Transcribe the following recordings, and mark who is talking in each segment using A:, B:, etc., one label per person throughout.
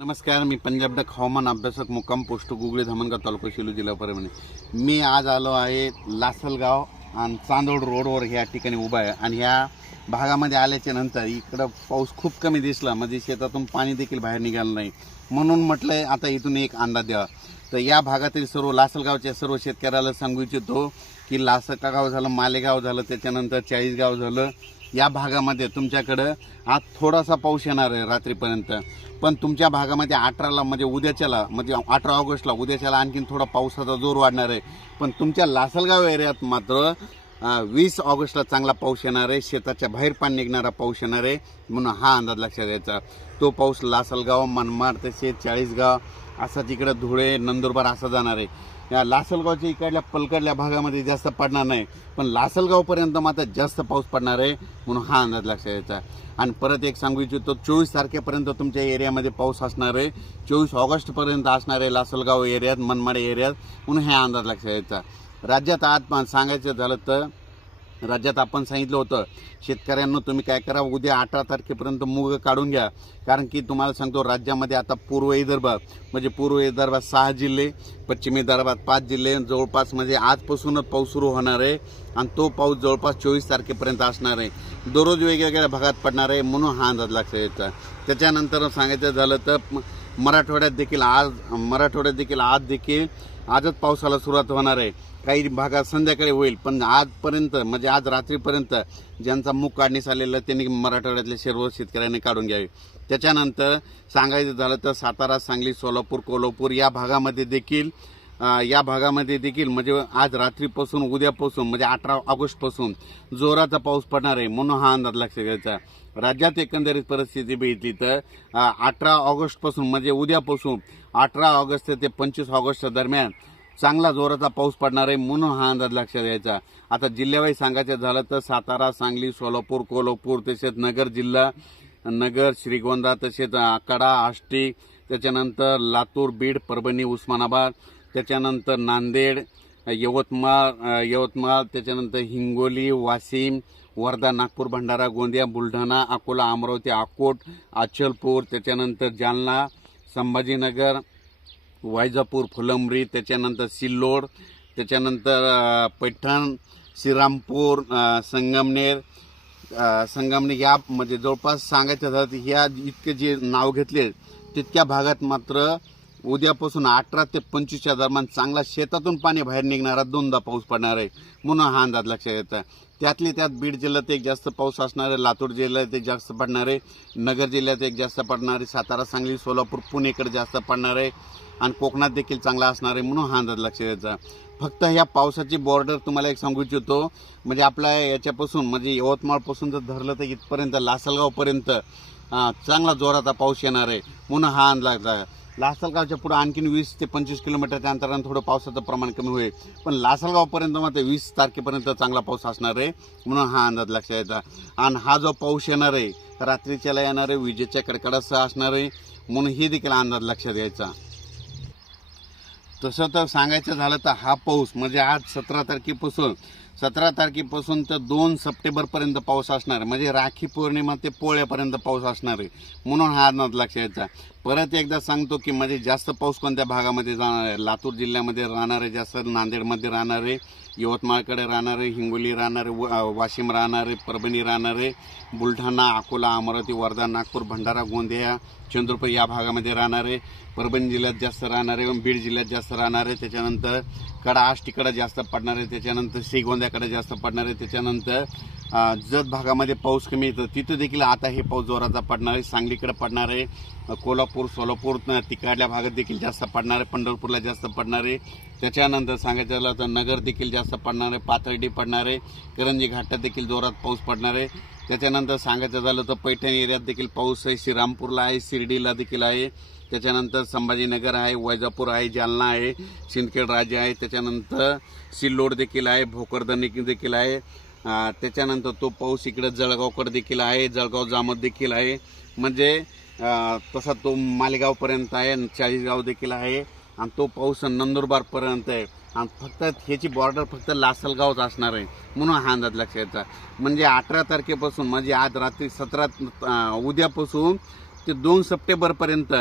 A: नमस्कार मी पंजाब डक हवामान अभ्यासक मुक्काम पोस्ट गुगळे धामणगाव तालुका शिलू जिल्हा परभणी. मी आज आलो आहे लासलगाव आणि चांदोड रोडवर ह्या ठिकाणी उभा आहे. आणि ह्या भागामध्ये आल्याच्यानंतर इकडं पाऊस खूप कमी दिसला. म्हणजे शेतातून पाणी देखील बाहेर निघालं नाही. म्हणून म्हटलंय आता इथून एक अंदाज द्यावा. तर या भागातील सर्व लासलगावच्या सर्व शेतकऱ्याला सांगू इच्छितो की लासका गाव झालं मालेगाव झालं त्याच्यानंतर चाळीसगाव झालं या भागामध्ये तुमच्याकडं आज थोडासा पाऊस येणार आहे रात्रीपर्यंत. पण तुमच्या भागामध्ये अठराला म्हणजे उद्याच्याला म्हणजे अठरा ऑगस्टला उद्याच्याला आणखीन थोडा पावसाचा जोर वाढणार आहे. पण तुमच्या लासलगाव एरियात मात्र वीस ऑगस्टला चांगला पाऊस येणार आहे शेताच्या बाहेर पाणी निघणारा पाऊस येणार आहे म्हणून हा अंदाज लक्षात द्यायचा तो पाऊस लासलगाव मनमाड तसेच चाळीसगाव असा तिकडं धुळे नंदुरबार असा जाणार आहे. या लासलगावच्या इकडल्या पलकडल्या भागामध्ये जास्त पडणार नाही पण लासलगावपर्यंत मात्र जास्त पाऊस पडणार आहे म्हणून हा अंदाज लक्षात द्यायचा आणि परत एक सांगू इच्छितो चोवीस तारखेपर्यंत तुमच्या एरियामध्ये पाऊस असणार आहे चोवीस ऑगस्टपर्यंत असणार आहे लासलगाव एरियात मनमाड एरियात म्हणून हा अंदाज लक्षात द्यायचा राज्यात आज सांगायचं झालं तर राज्यात आपण सांगितलं होतं शेतकऱ्यांना तुम्ही काय करा उद्या अठरा तारखेपर्यंत मूग काढून घ्या. कारण की तुम्हाला सांगतो राज्यामध्ये आता पूर्व विदर्भ म्हणजे पूर्व विदर्भात सहा जिल्हे पश्चिम विदर्भात पाच जिल्हे जवळपास म्हणजे आजपासूनच पाऊस सुरू होणार आहे आणि तो पाऊस जवळपास चोवीस तारखेपर्यंत असणार आहे. दररोज वेगवेगळ्या भागात पडणार आहे म्हणून हा अंदाज लक्षात यायचा त्याच्यानंतर सांगायचं झालं तर मराठवाड्यात देखील आज मराठवाड्यात देखील आज देखील आजच पावसाला सुरुवात होणार आहे. काही भागात संध्याकाळी होईल पण आजपर्यंत म्हणजे आज रात्रीपर्यंत ज्यांचा मूग काढणीस आलेला त्यांनी मराठवाड्यातले सर्व शेतकऱ्यांनी काढून घ्यावे. त्याच्यानंतर सांगायचं झालं तर सातारा सांगली सोलापूर कोल्हापूर या भागामध्ये देखील या भागामध्ये देखील म्हणजे आज रात्रीपासून उद्यापासून म्हणजे अठरा ऑगस्टपासून जोराचा पाऊस पडणार आहे म्हणून हा अंदाज लक्षात घ्यायचा. राज्यात एकंदरीत परिस्थिती बघितली तर अठरा ऑगस्टपासून म्हणजे उद्यापासून अठरा ऑगस्ट ते पंचवीस ऑगस्ट दरम्यान चांगला जोराचा पाऊस पडणार आहे म्हणून हा अंदाज लक्षात द्यायचा आता जिल्ह्यावाई सांगायचं झालं तर सातारा सांगली सोलापूर कोल्हापूर तसेच नगर जिल्हा नगर श्रीगोंदा तसेच आकडा आष्टी त्याच्यानंतर लातूर बीड परभणी उस्मानाबाद त्याच्यानंतर नांदेड यवतमाळ यवतमाळ त्याच्यानंतर हिंगोली वाशिम वर्धा नागपूर भंडारा गोंदिया बुलढाणा अकोला अमरावती अकोट अचलपूर त्याच्यानंतर जालना संभाजीनगर वायजापूर फुलंब्री त्याच्यानंतर सिल्लोड त्याच्यानंतर पैठण श्रीरामपूर संगमनेर संगमनेर या म्हणजे जवळपास सांगायचं झालं ह्या इतके जे नाव घेतले तितक्या भागात मात्र उद्यापासून अठरा ते पंचवीसच्या दरम्यान चांगला शेतातून पाणी बाहेर निघणारा दोनदा पाऊस पडणार आहे. म्हणून हा अंदाज लक्षात येतं त्यातली त्यात बीड जिल्ह्यात एक जास्त पाऊस असणार आहे लातूर जिल्ह्यात एक जास्त पडणार आहे नगर जिल्ह्यात एक जास्त पडणार आहे सातारा सांगली सोलापूर पुणेकडे जास्त पडणार आहे आणि कोकणात देखील चांगला असणार आहे म्हणून हा अंदाज लक्षात यायचा फक्त ह्या पावसाची बॉर्डर तुम्हाला एक सांगू इच्छितो म्हणजे आपल्या याच्यापासून म्हणजे यवतमाळपासून जर धरलं तर इथपर्यंत लासलगावपर्यंत चांगला जोराचा पाऊस येणार आहे. म्हणून हा अंदाज आहे. लासलगावच्या पुढं आणखीन वीस ते पंचवीस किलोमीटरच्या अंतरानं थोडं पावसाचं प्रमाण कमी होईल. पण लासलगावपर्यंत मात्र वीस तारखेपर्यंत चांगला पाऊस असणार आहे म्हणून हा अंदाज लक्षात यायचा आणि हा जो पाऊस येणार आहे रात्रीच्याला येणार आहे विजेच्या कडकडासह असणार आहे म्हणून हे देखील अंदाज लक्षात यायचा. तसं तर सांगायचं झालं तर हा पाऊस म्हणजे आज सतरा तारखेपासून सतरा तारखेपासून तर दोन सप्टेंबरपर्यंत पाऊस असणार आहे. म्हणजे राखी पौर्णिमा ते पोळ्यापर्यंत पाऊस असणार आहे. म्हणून हा अंदाज लक्षात यायचा परत एकदा सांगतो की म्हणजे जास्त पाऊस कोणत्या भागामध्ये जाणार आहे? लातूर जिल्ह्यामध्ये राहणार आहे जास्त नांदेडमध्ये राहणार आहे यवतमाळकडे राहणार आहे हिंगोली राहणार आहे व- वाशिम राहणार आहे परभणी राहणार आहे बुलढाणा अकोला अमरावती वर्धा नागपूर भंडारा गोंदिया चंद्रपूर या भागामध्ये राहणार आहे. परभणी जिल्ह्यात जास्त राहणार आहे बीड जिल्ह्यात जास्त राहणार आहे. त्याच्यानंतर कडा आष्टीकडं जास्त पडणार आहे त्याच्यानंतर श्रीगोंद्याकडे जास्त पडणार आहे त्याच्यानंतर जत भागामध्ये पाऊस कमी येतो तिथं देखील आता हे पाऊस जोराचा पडणार आहे. सांगलीकडे पडणार आहे. कोल्हापूर सोलापूर न- तिकडल्या भागात देखील जास्त पडणार आहे. पंढरपूरला जास्त पडणार आहे. त्याच्यानंतर सांगायचं झालं तर नगर देखील जास्त पडणार आहे. पाथर्डी पडणार आहे. करंजी घाटात देखील जोरात पाऊस पडणार आहे. त्याच्यानंतर सांगायचं झालं तर पैठण एरियात देखील पाऊस आहे. श्रीरामपूरला आहे. शिर्डीला देखील आहे. त्याच्यानंतर संभाजीनगर आहे. वैजापूर आहे. जालना आहे. सिंदखेड राजे आहे. त्याच्यानंतर सिल्लोड देखील आहे. भोकरदन देखील आहे. त्याच्यानंतर तो पाऊस इकडे जळगावकडे देखील आहे जळगाव जामत देखील आहे. म्हणजे तसा तो मालेगावपर्यंत आहे आणि चाळीसगाव देखील आहे. आणि तो पाऊस नंदुरबारपर्यंत आहे. आणि फक्त ह्याची बॉर्डर फक्त लासलगावच असणार आहे म्हणून हा अंदाज लक्षात यायचा म्हणजे अठरा तारखेपासून म्हणजे आज रात्री सतरा उद्यापासून ते दोन सप्टेंबरपर्यंत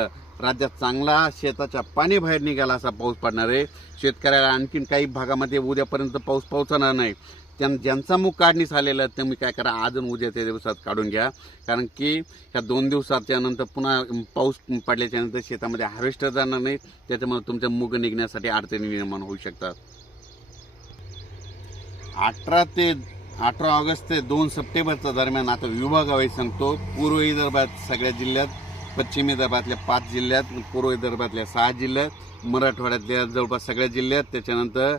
A: राज्यात चांगला शेताच्या पाणी बाहेर निघाला असा पाऊस पडणार आहे. शेतकऱ्याला आणखीन काही भागामध्ये उद्यापर्यंत पाऊस पोहोचणार नाही. त्यां ज्यांचा मूग काढणीस आलेला आहे तुम्ही काय करा आज आणि उद्याच्या दिवसात काढून घ्या. कारण की ह्या दोन दिवसाच्या नंतर पुन्हा पाऊस पडल्याच्या नंतर शेतामध्ये हार्वेस्टर जाणार नाही त्याच्यामुळे तुमच्या मूग निघण्यासाठी अडचणी निर्माण होऊ शकतात. अठरा ते अठरा ऑगस्ट ते दोन सप्टेंबरच्या दरम्यान आता विभागावाईज सांगतो पूर्व विदर्भात सगळ्या जिल्ह्यात पश्चिम विदर्भातल्या पाच जिल्ह्यात पूर्व विदर्भातल्या सहा जिल्ह्यात मराठवाड्यातल्या जवळपास सगळ्या जिल्ह्यात. त्याच्यानंतर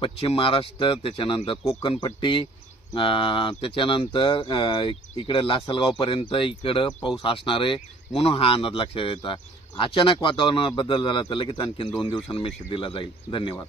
A: पश्चिम महाराष्ट्र त्याच्यानंतर कोकणपट्टी त्याच्यानंतर इकडं लासलगावपर्यंत इकडं पाऊस असणार आहे म्हणून हा अंदाज लक्षात येतात अचानक वातावरणात बदल झाला तर लगेच आणखीन दोन दिवसांनी मेसेज दिला जाईल. धन्यवाद.